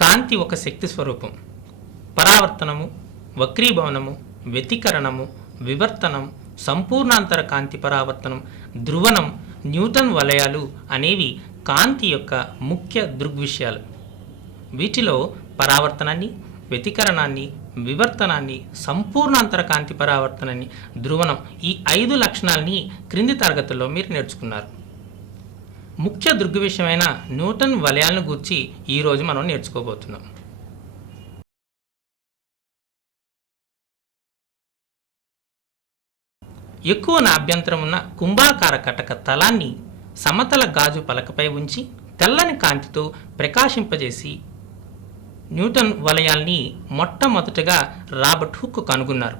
కాంతి ఒక శక్తి స్వరూపం. పరావర్తనము, వక్రీభవనము, వ్యతికరణము, వివర్తనం, సంపూర్ణాంతర కాంతి పరావర్తనం, ధ్రువణం, న్యూటన్ వలయాలు అనేవి కాంతి యొక్క ముఖ్య దృగ్విషయాలు. వీటిలో పరావర్తనాన్ని, వ్యతికరణాన్ని, వివర్తనాన్ని, సంపూర్ణాంతర కాంతి పరావర్తనాన్ని, ధ్రువణం, ఈ 5 లక్షణాలని క్రింది తరగతుల్లో మీరు నేర్చుకున్నారు. ముఖ్య దృగ్విషయమైన న్యూటన్ వలయాలను గురించి ఈరోజు మనం నేర్చుకోబోతున్నాం. ఎక్కువ నాభ్యంతరం ఉన్న కుంభాకార కటక తలాన్ని సమతల గాజు పలకపై ఉంచి తెల్లని కాంతితో ప్రకాశింపజేసి న్యూటన్ వలయాల్ని మొట్టమొదటగా రాబర్ట్ హుక్ కనుగొన్నారు.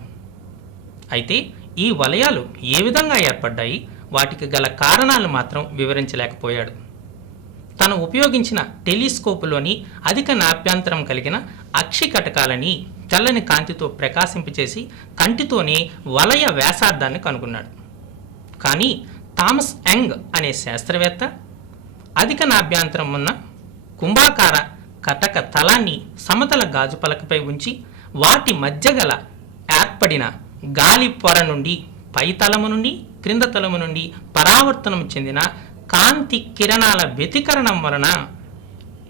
అయితే ఈ వలయాలు ఏ విధంగా ఏర్పడ్డాయి, వాటికి గల కారణాలు మాత్రం వివరించలేకపోయాడు. తను ఉపయోగించిన టెలిస్కోపులోని అధిక నాభ్యంతరం కలిగిన అక్షి కటకాలని తెల్లని కాంతితో ప్రకాశింపచేసి కంటితోనే వలయ వ్యాసార్థాన్ని కనుగొన్నాడు. కానీ థామస్ యంగ్ అనే శాస్త్రవేత్త అధిక నాభ్యంతరం ఉన్న కుంభాకార కటక తలాన్ని సమతల గాజు పలకపై ఉంచి వాటి మధ్య గల ఏర్పడిన గాలి పొర నుండి పై తలము నుండి క్రింద తలము నుండి పరావర్తనం చెందిన కాంతి కిరణాల వ్యతికరణం వలన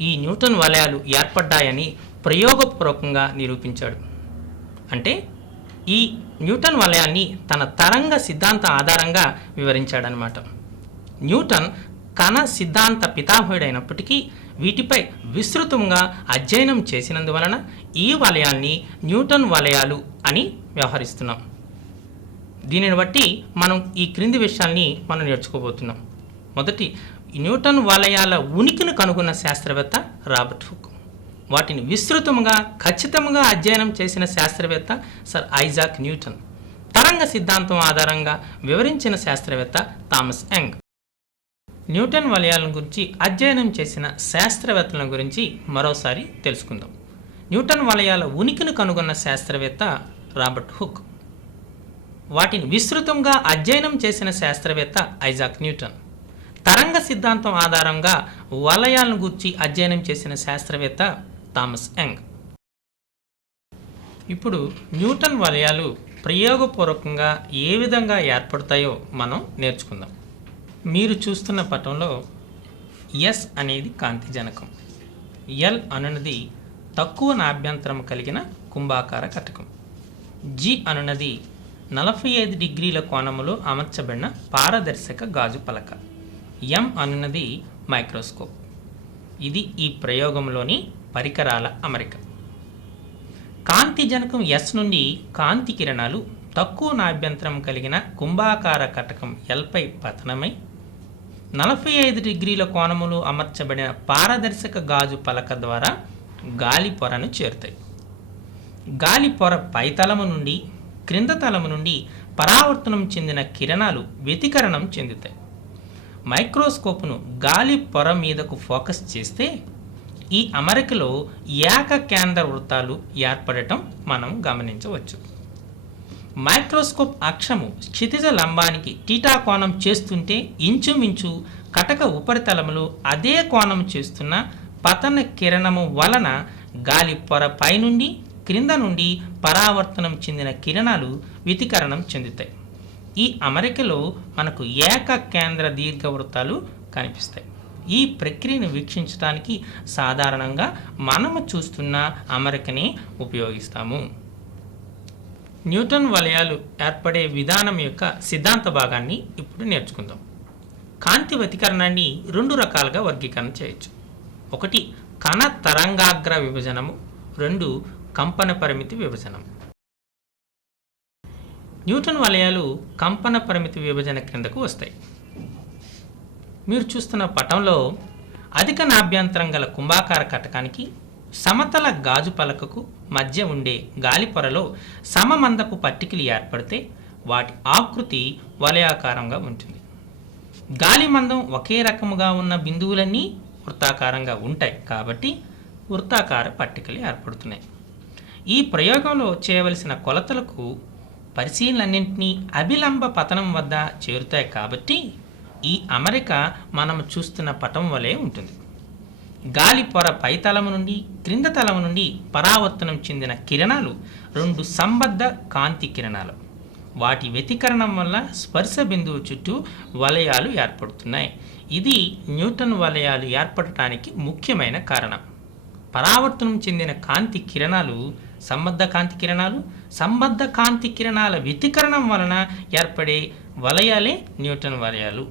ఈ న్యూటన్ వలయాలు ఏర్పడ్డాయని ప్రయోగపూర్వకంగా నిరూపించాడు. అంటే ఈ న్యూటన్ వలయాల్ని తన తరంగ సిద్ధాంత ఆధారంగా వివరించాడనమాట. న్యూటన్ కణ సిద్ధాంత పితామహుడైనప్పటికీ వీటిపై విస్తృతంగా అధ్యయనం చేసినందువలన ఈ వలయాల్ని న్యూటన్ వలయాలు అని వ్యవహరిస్తున్నాం. దీనిని బట్టి మనం ఈ క్రింది విషయాల్ని మనం నేర్చుకోబోతున్నాం. మొదటి, న్యూటన్ వలయాల ఉనికిని కనుగొన్న శాస్త్రవేత్త రాబర్ట్ హుక్. వాటిని విస్తృతంగా ఖచ్చితంగా అధ్యయనం చేసిన శాస్త్రవేత్త సర్ ఐజాక్ న్యూటన్. తరంగ సిద్ధాంతం ఆధారంగా వివరించిన శాస్త్రవేత్త థామస్ యంగ్. న్యూటన్ వలయాల గురించి అధ్యయనం చేసిన శాస్త్రవేత్తల గురించి మరోసారి తెలుసుకుందాం. న్యూటన్ వలయాల ఉనికిని కనుగొన్న శాస్త్రవేత్త రాబర్ట్ హుక్. వాటిని విస్తృతంగా అధ్యయనం చేసిన శాస్త్రవేత్త ఐజాక్ న్యూటన్. తరంగ సిద్ధాంతం ఆధారంగా వలయాలను గురించి అధ్యయనం చేసిన శాస్త్రవేత్త థామస్ యంగ్. ఇప్పుడు న్యూటన్ వలయాలు ప్రయోగపూర్వకంగా ఏ విధంగా ఏర్పడతాయో మనం నేర్చుకుందాం. మీరు చూస్తున్న పటంలో ఎస్ అనేది కాంతి జనకం, ఎల్ అనున్నది తక్కువ నాభ్యంతరం కలిగిన కుంభాకార కటకం, జి అనున్నది 45 డిగ్రీల కోణములో అమర్చబడిన పారదర్శక గాజు పలక, ఎం అనున్నది మైక్రోస్కోప్. ఇది ఈ ప్రయోగంలోని పరికరాల అమరిక. కాంతి జనకం ఎస్ నుండి కాంతి కిరణాలు తక్కువ నాభ్యంతరం కలిగిన కుంభాకార కటకం ఎల్పై పతనమై 45 డిగ్రీల కోణములు అమర్చబడిన పారదర్శక గాజు పలక ద్వారా గాలి పొరను చేరుతాయి. గాలి పొర పైతలము నుండి క్రింద తలము నుండి పరావర్తనం చెందిన కిరణాలు వ్యతికరణం చెందుతాయి. మైక్రోస్కోప్ను గాలి పొర మీదకు ఫోకస్ చేస్తే ఈ అమరికలో ఏకకేంద్ర వృత్తాలు ఏర్పడటం మనం గమనించవచ్చు. మైక్రోస్కోప్ అక్షము క్షితిజ లంబానికి టీటా కోణం చేస్తుంటే ఇంచుమించు కటక ఉపరితలములో అదే కోణం చేస్తున్న పతన కిరణము వలన గాలి పొర పైనుండి క్రింద నుండి పరావర్తనం చెందిన కిరణాలు వ్యతికరణం చెందుతాయి. ఈ అమరికలో మనకు ఏకకేంద్ర దీర్ఘవృత్తాలు కనిపిస్తాయి. ఈ ప్రక్రియను వీక్షించడానికి సాధారణంగా మనము చూస్తున్న అమరికని ఉపయోగిస్తాము. న్యూటన్ వలయాలు ఏర్పడే విధానం యొక్క సిద్ధాంత భాగాన్ని ఇప్పుడు నేర్చుకుందాం. కాంతి వ్యతికరణాన్ని 2 రకాలుగా వర్గీకరణ చేయొచ్చు. 1 కణ తరంగాగ్ర విభజనము, 2 కంపన పరిమితి విభజనం. న్యూటన్ వలయాలు కంపన పరిమితి విభజన క్రిందకు వస్తాయి. మీరు చూస్తున్న పటంలో అధిక నాభ్యంతరం గల కుంభాకార కటకానికి సమతల గాజు పలకకు మధ్య ఉండే గాలి పొరలో సమమందపు పట్టికలు ఏర్పడితే వాటి ఆకృతి వలయాకారంగా ఉంటుంది. గాలి మందం ఒకే రకముగా ఉన్న బిందువులన్నీ వృత్తాకారంగా ఉంటాయి కాబట్టి వృత్తాకార పట్టికలు ఏర్పడుతున్నాయి. ఈ ప్రయోగంలో చేయవలసిన కొలతలకు పరిశీలనన్నింటినీ అభిలంబ పతనం వద్ద చేరుతాయి కాబట్టి ఈ అమరిక మనం చూస్తున్న పటం వలె ఉంటుంది. గాలి పొర పైతలము నుండి క్రింద తలము నుండి పరావర్తనం చెందిన కిరణాలు 2 సంబద్ధ కాంతి కిరణాలు. వాటి వ్యతికరణం వల్ల స్పర్శ బిందువు చుట్టూ వలయాలు ఏర్పడుతున్నాయి. ఇది న్యూటన్ వలయాలు ఏర్పడటానికి ముఖ్యమైన కారణం. పరావర్తనం చెందిన కాంతి కిరణాలు సంబద్ధ కాంతి కిరణాలు, సంబద్ధ కాంతి కిరణాల వ్యతికరణం వలన ఏర్పడే వలయాలే న్యూటన్ వలయాలు.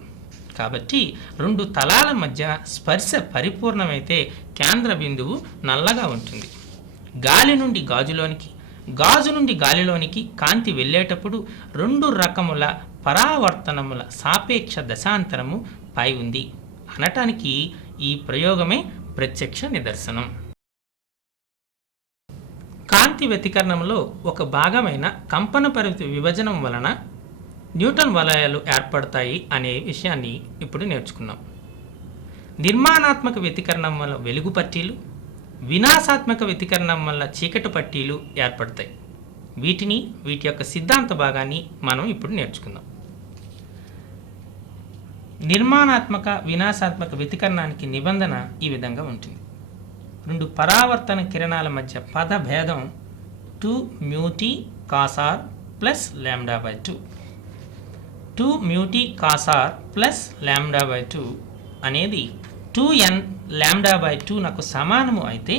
కాబట్టి 2 తలాల మధ్య స్పర్శ పరిపూర్ణమైతే కేంద్ర బిందువు నల్లగా ఉంటుంది. గాలి నుండి గాజులోనికి, గాజు నుండి గాలిలోనికి కాంతి వెళ్ళేటప్పుడు 2 రకముల పరావర్తనముల సాపేక్ష దశాంతరము పై ఉంది అనటానికి ఈ ప్రయోగమే ప్రత్యక్ష నిదర్శనం. కాంతి వ్యతికరణంలో ఒక భాగమైన కంపన పరిమితి విభజనం వలన న్యూటన్ వలయాలు ఏర్పడతాయి అనే విషయాన్ని ఇప్పుడు నేర్చుకున్నాం. నిర్మాణాత్మక వ్యతికరణం వల్ల వెలుగు పట్టీలు, వినాశాత్మక వ్యతికరణం వల్ల చీకటి పట్టీలు ఏర్పడతాయి. వీటి యొక్క సిద్ధాంత భాగాన్ని మనం ఇప్పుడు నేర్చుకుందాం. నిర్మాణాత్మక వినాశాత్మక వ్యతికరణానికి నిబంధన ఈ విధంగా ఉంటుంది. 2 పరావర్తన కిరణాల మధ్య పద భేదం 2μt cos r plus λ/2. 2μt cos r plus λ/2 అనేది 2n λ/2 నాకు సమానము అయితే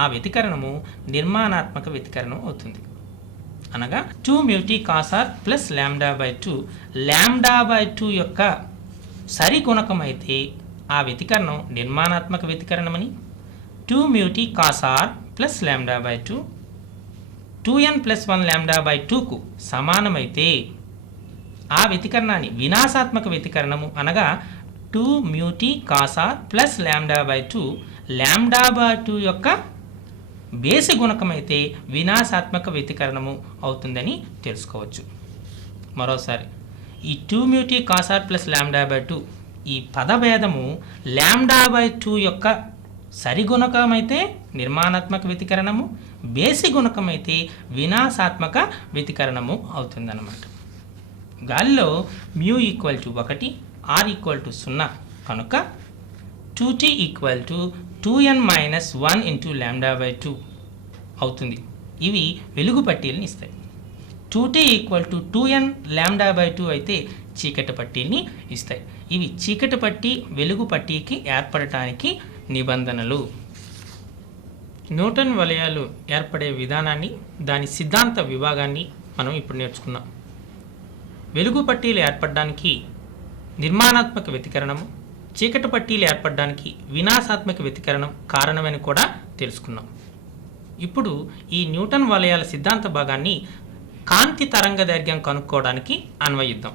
ఆ వ్యతికరణము నిర్మాణాత్మక వ్యతికరణం అవుతుంది. అనగా 2μt cos r ప్లస్ λ/2 λ/2 యొక్క సరిగుణకం అయితే ఆ వ్యతికరణం నిర్మాణాత్మక వ్యతికరణమని, 2μt cos r plus λ/2 2n plus 1 λ/2కు సమానమైతే ఆ వ్యతికరణాన్ని వినాశాత్మక వ్యతికరణము అనగా 2μt cos r ప్లస్ λ/2 λ/2 యొక్క బేసి గుణకమైతే వినాశాత్మక వ్యతికరణము అవుతుందని తెలుసుకోవచ్చు. మరోసారి ఈ 2μt cos r ప్లస్ λ/2 ఈ పదభేదము λ/2 యొక్క సరిగుణకమైతే నిర్మాణాత్మక వ్యతికరణము, బేసి గుణకమైతే వినాశాత్మక వ్యతికరణము అవుతుందన్నమాట. గాలిలో μ = 1, r = 0 కనుక 2t = 2n - 1 × λ/2 అవుతుంది. ఇవి వెలుగు పట్టీలను ఇస్తాయి. 2t = 2n λ/2 అయితే చీకటి పట్టీల్ని ఇస్తాయి. ఇవి చీకటి పట్టీ వెలుగు పట్టీకి ఏర్పడటానికి నిబంధనలు. న్యూటన్ వలయాలు ఏర్పడే విధానాన్ని, దాని సిద్ధాంత విభాగాన్ని మనం ఇప్పుడు నేర్చుకున్నాం. వెలుగు పట్టీలు ఏర్పడడానికి నిర్మాణాత్మక వ్యతికరణము, చీకటి పట్టీలు ఏర్పడడానికి వినాశాత్మక వ్యతికరణం కారణమని కూడా తెలుసుకున్నాం. ఇప్పుడు ఈ న్యూటన్ వలయాల సిద్ధాంత భాగాన్ని కాంతి తరంగ దైర్ఘ్యం కనుక్కోవడానికి అన్వయిద్దాం.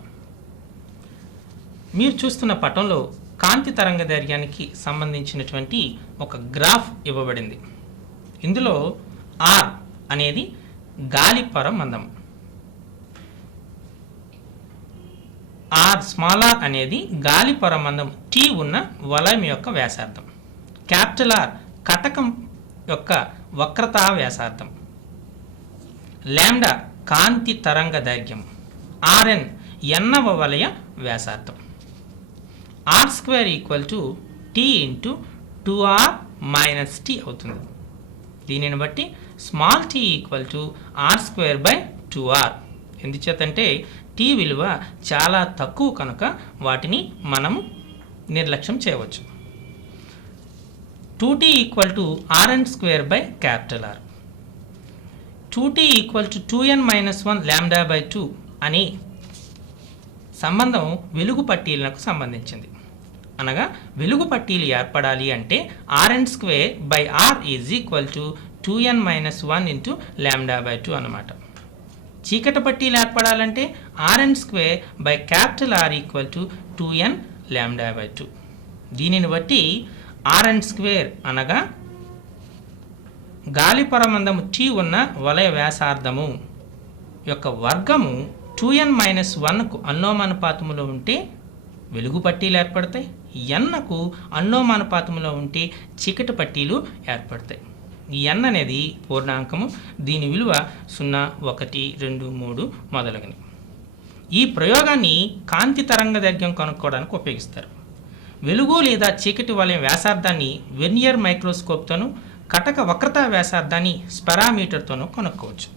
మీరు చూస్తున్న పటంలో కాంతి తరంగ దైర్ఘ్యానికి సంబంధించినటువంటి ఒక గ్రాఫ్ ఇవ్వబడింది. ఇందులో r అనేది గాలి పొర మందం, r అనేది గాలి పొర మందం T ఉన్న వలయం యొక్క వ్యాసార్థం, R కటకం యొక్క వక్రతా వ్యాసార్థం, λ కాంతి తరంగ దైర్ఘ్యం, Rn ఎన్నవ వలయ వ్యాసార్థం. r² = t × 2r - t అవుతుంది. దీనిని బట్టి స్మాల్ t = r²/2r. ఎందుచేతంటే t విలువ చాలా తక్కువ కనుక వాటిని మనము నిర్లక్ష్యం చేయవచ్చు. 2t = rn²/R. 2t = 2n - 1 λ/2 అని సంబంధం వెలుగు పట్టీలకు సంబంధించింది. అనగా వెలుగు పట్టీలు ఏర్పడాలి అంటే rn²/r = 2n - 1 × λ/2 అన్నమాట. చీకటి పట్టీలు ఏర్పడాలంటే rn²/R = 2n λ/2. దీనిని బట్టి rn² అనగా గాలి పొరమందము T ఉన్న వలయ వ్యాసార్థము యొక్క వర్గము 2n - 1కు అనులోమానుపాతములో ఉంటే వెలుగు పట్టీలు ఏర్పడతాయి, nకు అనులోమానుపాతములో ఉంటే చీకటి పట్టీలు ఏర్పడతాయి. ఈ n అనేది పూర్ణాంకము, దీని విలువ 0, 1, 2, 3 మొదలగునవి. ఈ ప్రయోగాన్ని కాంతి తరంగ దైర్ఘ్యం కనుక్కోవడానికి ఉపయోగిస్తారు. వెలుగు లేదా చీకటి వలయం వ్యాసార్థాన్ని వెర్నియర్ మైక్రోస్కోప్తోనూ కటక వక్రతా వ్యాసార్థాన్ని స్పెరామీటర్తోనూ కనుక్కోవచ్చు.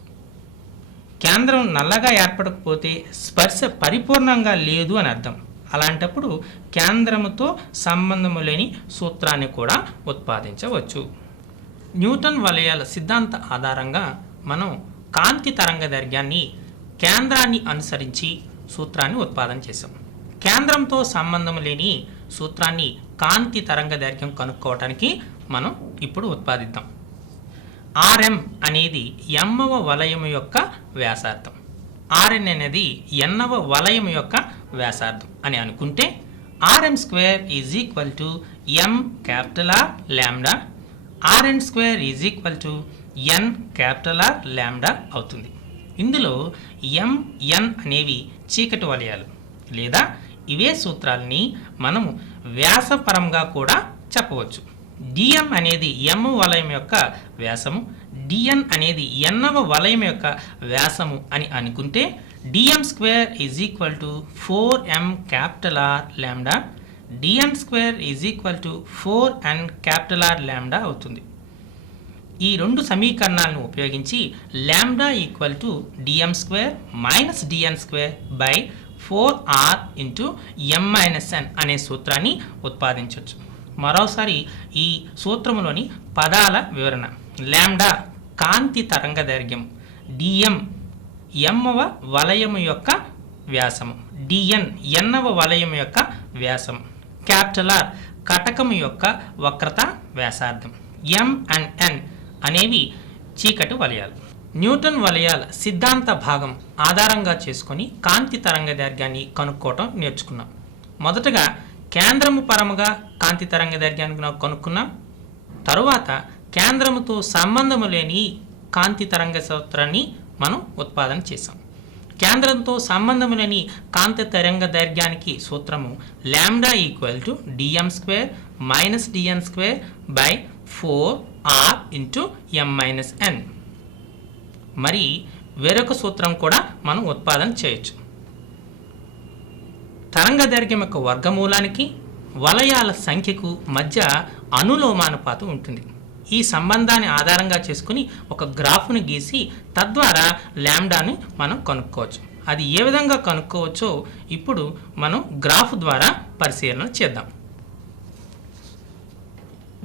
కేంద్రం నల్లగా ఏర్పడకపోతే స్పర్శ పరిపూర్ణంగా లేదు అని అర్థం. అలాంటప్పుడు కేంద్రముతో సంబంధము లేని సూత్రాన్ని కూడా ఉత్పాదించవచ్చు. న్యూటన్ వలయాల సిద్ధాంత ఆధారంగా మనం కాంతి తరంగ దైర్ఘ్యాన్ని కేంద్రాన్ని అనుసరించి సూత్రాన్ని ఉత్పాదన చేసాం. కేంద్రంతో సంబంధం లేని సూత్రాన్ని కాంతి తరంగ దైర్ఘ్యం కనుక్కోవటానికి మనం ఇప్పుడు ఉత్పాదిద్దాం. Rm అనేది mవ వలయం యొక్క వ్యాసార్థం, Rn అనేది nవ వలయం యొక్క వ్యాసార్థం అని అనుకుంటే Rm² is equal to m capital R lambda, Rn² is equal to n capital R lambda అవుతుంది. ఇందులో m, n అనేవి చీకటి వలయాలు, లేదా ఇవే సూత్రాలని మనము వ్యాసపరంగా కూడా చెప్పవచ్చు. dm అనేది m వలయం యొక్క వ్యాసము, dn అనేది nవ వలయం యొక్క వ్యాసము అని అనుకుంటే dm² is equal to 4m capital R lambda, dn² is equal to 4n capital R lambda అవుతుంది. ఈ రెండు సమీకరణాలను ఉపయోగించి lambda equal to dm² minus dn² by 4r into m minus n అనే సూత్రాన్ని ఉత్పాదించవచ్చు. మరోసారి ఈ సూత్రములోని పదాల వివరణ. లాంబ్డా కాంతి తరంగ దైర్ఘ్యం, dm mవ వలయము యొక్క వ్యాసము, dn nవ వలయము యొక్క వ్యాసము, క్యాపిటల్ R కటకము యొక్క వక్రత వ్యాసార్థం, m అండ్ n అనేవి చీకటి వలయాలు. న్యూటన్ వలయాల సిద్ధాంత భాగం ఆధారంగా చేసుకొని కాంతి తరంగ దైర్ఘ్యాన్ని కనుక్కోవటం నేర్చుకున్నాం. మొదటగా కేంద్రము పరముగా కాంతి తరంగ దైర్ఘ్యాన్ని కనుక్కున్నాం. తరువాత కేంద్రముతో సంబంధము లేని కాంతి తరంగ సూత్రాన్ని మనం ఉత్పాదన చేసాం. కేంద్రంతో సంబంధము లేని కాంతి తరంగ దైర్ఘ్యానికి సూత్రము lambda equal to dm² minus dn² by 4r into m minus n. మరి వేరొక సూత్రం కూడా మనం ఉత్పాదన చేయొచ్చు. తరంగ దైర్ఘ్యం యొక్క వర్గమూలానికి వలయాల సంఖ్యకు మధ్య అనులోమానుపాతం ఉంటుంది. ఈ సంబంధాన్ని ఆధారంగా చేసుకుని ఒక గ్రాఫ్ను గీసి తద్వారా లాంబ్డాని మనం కనుక్కోవచ్చు. అది ఏ విధంగా కనుక్కోవచ్చో ఇప్పుడు మనం గ్రాఫ్ ద్వారా పరిశీలన చేద్దాం.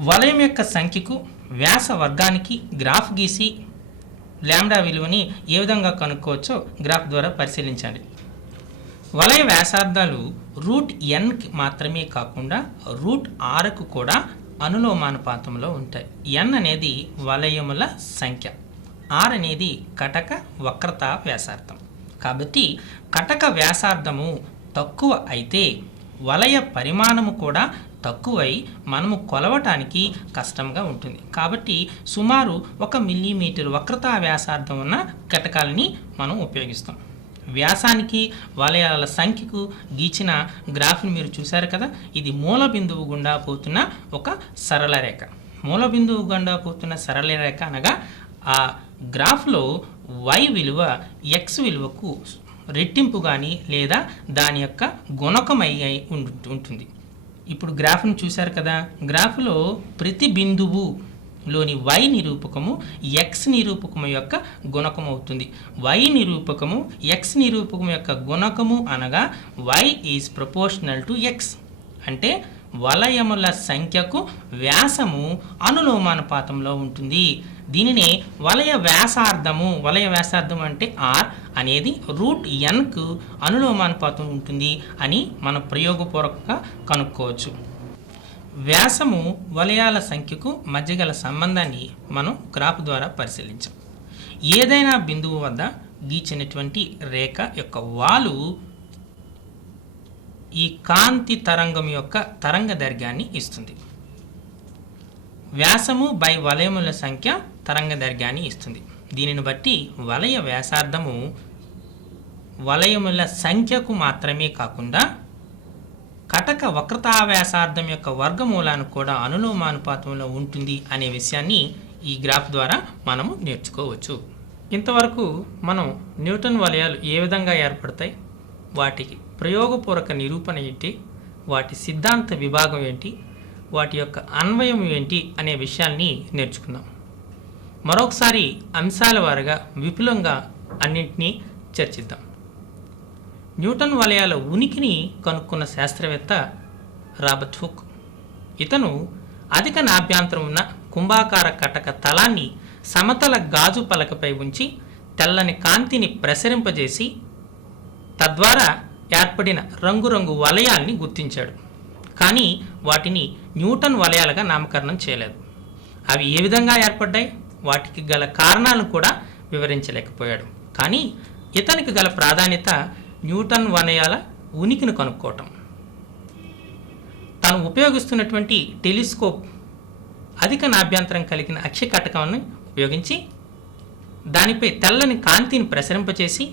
వలయం యొక్క సంఖ్యకు వ్యాస వర్గానికి గ్రాఫ్ గీసి లాంబ్డా విలువని ఏ విధంగా కనుక్కోవచ్చో గ్రాఫ్ ద్వారా పరిశీలించండి. వలయ వ్యాసార్థాలు √n మాత్రమే కాకుండా √r కూడా అనులోమానుపాతంలో ఉంటాయి. n అనేది వలయముల సంఖ్య, r అనేది కటక వక్రత వ్యాసార్థం. కాబట్టి కటక వ్యాసార్థము తక్కువ అయితే వలయ పరిమాణము కూడా తక్కువై మనము కొలవటానికి కష్టంగా ఉంటుంది. కాబట్టి సుమారు 1 మిల్లీమీటర్ వక్రతా వ్యాసార్థం ఉన్న కటకాలని మనం ఉపయోగిస్తాం. వ్యాసానికి వలయాల సంఖ్యకు గీచిన గ్రాఫ్ని మీరు చూశారు కదా. ఇది మూల బిందువు గుండా పోతున్న ఒక సరళ రేఖ. మూల బిందువు గుండా పోతున్న సరళ రేఖ అనగా ఆ గ్రాఫ్లో y విలువ x విలువకు రెట్టింపు కానీ లేదా దాని యొక్క గుణకమై ఉంటుంది. ఇప్పుడు గ్రాఫ్ను చూశారు కదా. గ్రాఫ్లో ప్రతి బిందువులోని y నిరూపకము x నిరూపకము యొక్క గుణకం అవుతుంది. y నిరూపకము x నిరూపకము యొక్క గుణకము అనగా y is proportional to x. అంటే వలయముల సంఖ్యకు వ్యాసము అనులోమానుపాతంలో ఉంటుంది. దీనినే వలయ వ్యాసార్థము. వలయ వ్యాసార్థం అంటే r అనేది √n అనులోమానుపాతం ఉంటుంది అని మనం ప్రయోగపూర్వకంగా కనుక్కోవచ్చు. వ్యాసము వలయాల సంఖ్యకు మధ్య గల సంబంధాన్ని మనం గ్రాఫ్ ద్వారా పరిశీలించాం. ఏదైనా బిందువు వద్ద గీచినటువంటి రేఖ యొక్క వాలు ఈ కాంతి తరంగం యొక్క తరంగ దైర్ఘ్యాన్ని ఇస్తుంది. వ్యాసము బై వలయముల సంఖ్య తరంగ దైర్ఘ్యాన్ని ఇస్తుంది. దీనిని బట్టి వలయ వ్యాసార్థము వలయముల సంఖ్యకు మాత్రమే కాకుండా కటక వక్రతా వ్యాసార్థం యొక్క వర్గమూలానికి కూడా అనులోమానుపాతంలో ఉంటుంది అనే విషయాన్ని ఈ గ్రాఫ్ ద్వారా మనము నేర్చుకోవచ్చు. ఇంతవరకు మనం న్యూటన్ వలయాలు ఏ విధంగా ఏర్పడతాయి, వాటికి ప్రయోగపూర్వక నిరూపణ ఏంటి, వాటి సిద్ధాంత విభాగం ఏంటి, వాటి యొక్క అన్వయం ఏంటి అనే విషయాల్ని నేర్చుకుందాం. మరొకసారి అంశాల వారీగా విపులంగా అన్నింటినీ చర్చిద్దాం. న్యూటన్ వలయాల ఉనికిని కనుక్కున్న శాస్త్రవేత్త రాబర్ట్ హుక్. ఇతను అధిక నాభ్యంతరం ఉన్న కుంభాకార కటక తలాన్ని సమతల గాజు పలకపై ఉంచి తెల్లని కాంతిని ప్రసరింపజేసి తద్వారా ఏర్పడిన రంగురంగు వలయాల్ని గుర్తించాడు. కానీ వాటిని న్యూటన్ వలయాలుగా నామకరణం చేయలేదు. అవి ఏ విధంగా ఏర్పడ్డాయి, వాటికి గల కారణాలను కూడా వివరించలేకపోయాడు. కానీ ఇతనికి గల ప్రాధాన్యత న్యూటన్ వలయాల ఉనికిని కనుక్కోవటం. తాను ఉపయోగిస్తున్నటువంటి టెలిస్కోప్ అధిక నాభ్యంతరం కలిగిన అక్షకటకాన్ని ఉపయోగించి దానిపై తెల్లని కాంతిని ప్రసరింపచేసి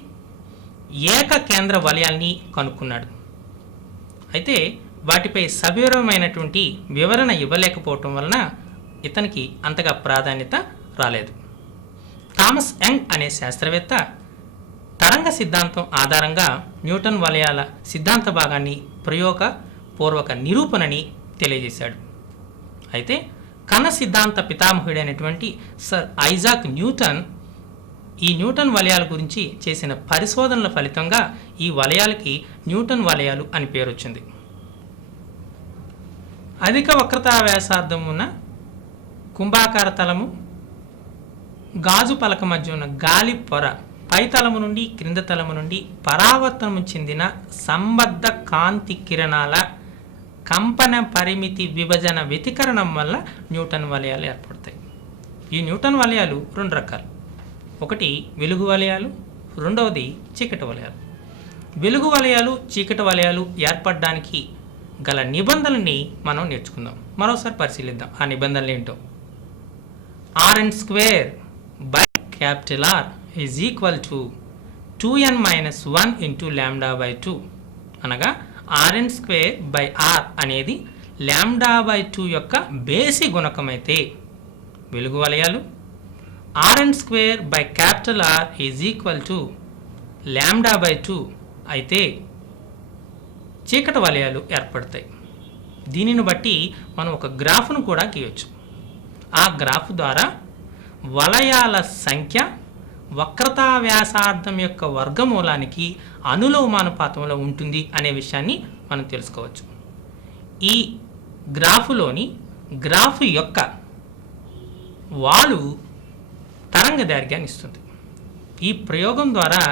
ఏక కేంద్ర వలయాల్ని కనుక్కున్నాడు. అయితే వాటిపై సవివరమైనటువంటి వివరణ ఇవ్వలేకపోవటం వలన ఇతనికి అంతగా ప్రాధాన్యత రాలేదు. థామస్ యంగ్ అనే శాస్త్రవేత్త తరంగ సిద్ధాంతం ఆధారంగా న్యూటన్ వలయాల సిద్ధాంత భాగాన్ని ప్రయోగపూర్వక నిరూపణని తెలియజేశాడు. అయితే కణ సిద్ధాంత పితామహుడైనటువంటి సర్ ఐజాక్ న్యూటన్ ఈ న్యూటన్ వలయాల గురించి చేసిన పరిశోధనల ఫలితంగా ఈ వలయాలకి న్యూటన్ వలయాలు అని పేరు వచ్చింది. అధిక వక్రతా వ్యాసార్థం ఉన్న కుంభాకార తలము, గాజు పలక మధ్య ఉన్న గాలి పొర పై తలము నుండి క్రింద తలము నుండి పరావర్తనము చెందిన సంబద్ధ కాంతి కిరణాల కంపన పరిమితి విభజన వ్యతికరణం వల్ల న్యూటన్ వలయాలు ఏర్పడతాయి. ఈ న్యూటన్ వలయాలు రెండు రకాలు. ఒకటి వెలుగు వలయాలు, రెండవది చీకటి వలయాలు. వెలుగు వలయాలు, చీకటి వలయాలు ఏర్పడడానికి గల నిబంధనల్ని మనం నేర్చుకుందాం. మరోసారి పరిశీలిద్దాం ఆ నిబంధనలు ఏంటో. r² by capital R is equal to 2n minus 1 into lambda by 2. అనగా r² by r అనేది lambda by 2 యొక్క బేసి గుణకమైతే వెలుగు వలయాలు, r² by capital R is equal to lambda by 2 అయితే చీకటి వలయాలు ఏర్పడతాయి. దీనిని బట్టి మనం ఒక గ్రాఫ్ను కూడా గీయవచ్చు. ఆ గ్రాఫ్ ద్వారా వలయాల సంఖ్య వక్రతా వ్యాసార్థం యొక్క వర్గమూలానికి అనులోమానుపాతంలో ఉంటుంది అనే విషయాన్ని మనం తెలుసుకోవచ్చు. ఈ గ్రాఫులోని గ్రాఫ్ యొక్క వాలు తరంగ దైర్ఘ్యాన్ని ఇస్తుంది. ఈ ప్రయోగం ద్వారా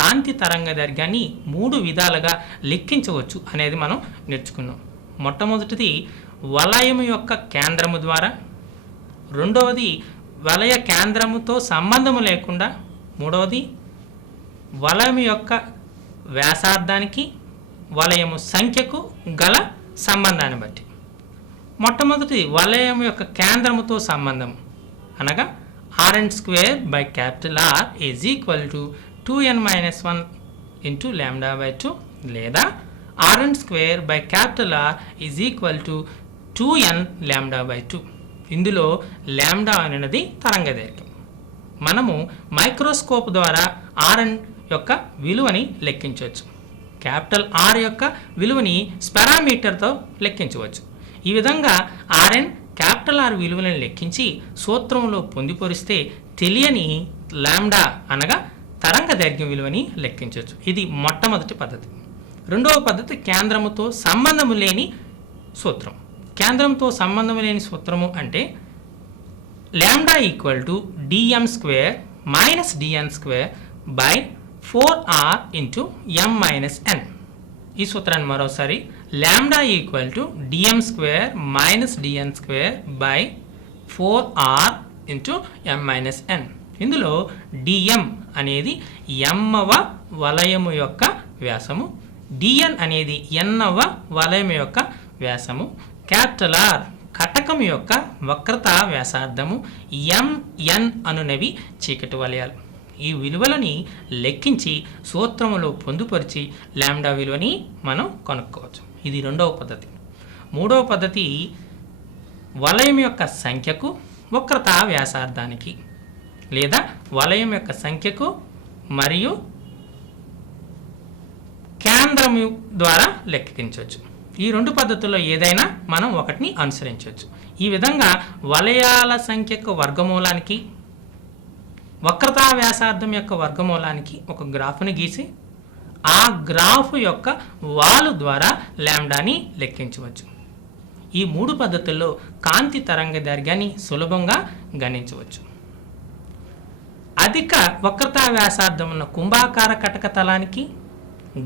కాంతి తరంగ దైర్ఘ్యాన్ని 3 విధాలుగా లెక్కించవచ్చు అనేది మనం నేర్చుకున్నాం. మొట్టమొదటిది వలయం యొక్క కేంద్రము ద్వారా, రెండవది వలయ కేంద్రముతో సంబంధము లేకుండా, మూడవది వలయం యొక్క వ్యాసార్థానికి వలయము సంఖ్యకు గల సంబంధాన్ని బట్టి. మొట్టమొదటి వలయం యొక్క కేంద్రముతో సంబంధం అనగా r² by capital R is equal to 2n minus 1 into lambda by 2 లేదా r² by capital R is equal to 2n lambda by 2. ఇందులో లాంబ్డా అనేది తరంగ దైర్ఘ్యం. మనము మైక్రోస్కోప్ ద్వారా Rn యొక్క విలువని లెక్కించవచ్చు. క్యాపిటల్ R యొక్క విలువని స్పెరామీటర్తో లెక్కించవచ్చు. ఈ విధంగా Rn క్యాపిటల్ R విలువలను లెక్కించి సూత్రంలో పొందుపరిస్తే తెలియని లాంబ్డా అనగా తరంగ దైర్ఘ్యం విలువని లెక్కించవచ్చు. ఇది మొట్టమొదటి పద్ధతి. రెండవ పద్ధతి కేంద్రముతో సంబంధము లేని సూత్రం. కేంద్రంతో సంబంధం లేని సూత్రము అంటే lambda equal to dm² minus dn² by 4r into m minus n. ఈ సూత్రాన్ని మరోసారి lambda equal to dm² minus dn² by 4r into m minus n. ఇందులో dm అనేది mవ వలయము యొక్క వ్యాసము, dn అనేది nవ వలయము యొక్క వ్యాసము, క్యాపిటల్ R కటకం యొక్క వక్రతా వ్యాసార్థము, mn అనునవి చీకటి వలయాలు. ఈ విలువలని లెక్కించి సూత్రములో పొందుపరిచి లాంబ్డా విలువని మనం కనుక్కోవచ్చు. ఇది రెండవ పద్ధతి. మూడవ పద్ధతి వలయం యొక్క సంఖ్యకు వక్రతా వ్యాసార్థానికి లేదా వలయం యొక్క సంఖ్యకు మరియు కేంద్రము ద్వారా లెక్కించవచ్చు. ఈ 2 పద్ధతుల్లో ఏదైనా మనం ఒకటిని అనుసరించవచ్చు. ఈ విధంగా వలయాల సంఖ్యకు వర్గమూలానికి, వక్రతా వ్యాసార్థం యొక్క వర్గమూలానికి ఒక గ్రాఫ్ని గీసి ఆ గ్రాఫ్ యొక్క వాలు ద్వారా లాంబ్డాని లెక్కించవచ్చు. ఈ 3 పద్ధతుల్లో కాంతి తరంగదైర్ఘ్యాన్ని సులభంగా గణించవచ్చు. అధిక వక్రతా వ్యాసార్థం ఉన్న కుంభాకార కటక తలానికి,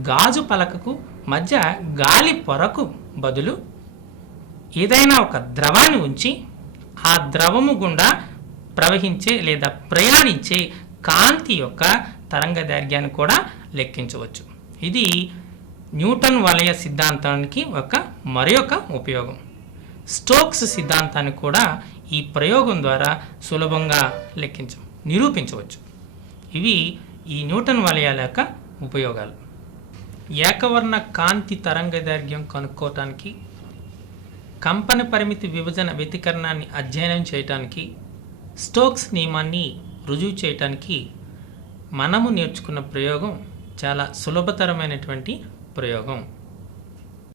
గాజు పలకకు మధ్య గాలి పొరకు బదులు ఏదైనా ఒక ద్రవాన్ని ఉంచి ఆ ద్రవము గుండా ప్రవహించే లేదా ప్రయాణించే కాంతి యొక్క తరంగదైర్ఘ్యాన్ని కూడా లెక్కించవచ్చు. ఇది న్యూటన్ వలయ సిద్ధాంతానికి మరొక ఉపయోగం. స్టోక్స్ సిద్ధాంతాన్ని కూడా ఈ ప్రయోగం ద్వారా సులభంగా నిరూపించవచ్చు. ఇవి ఈ న్యూటన్ వలయాల యొక్క ఉపయోగాలు. ఏకవర్ణ కాంతి తరంగదైర్ఘ్యం కనుక్కోవటానికి, కంపన పరిమితి విభజన వ్యతికరణాన్ని అధ్యయనం చేయటానికి, స్టోక్స్ నియమాన్ని రుజువు చేయటానికి మనము నేర్చుకున్న ప్రయోగం చాలా సులభతరమైనటువంటి ప్రయోగం.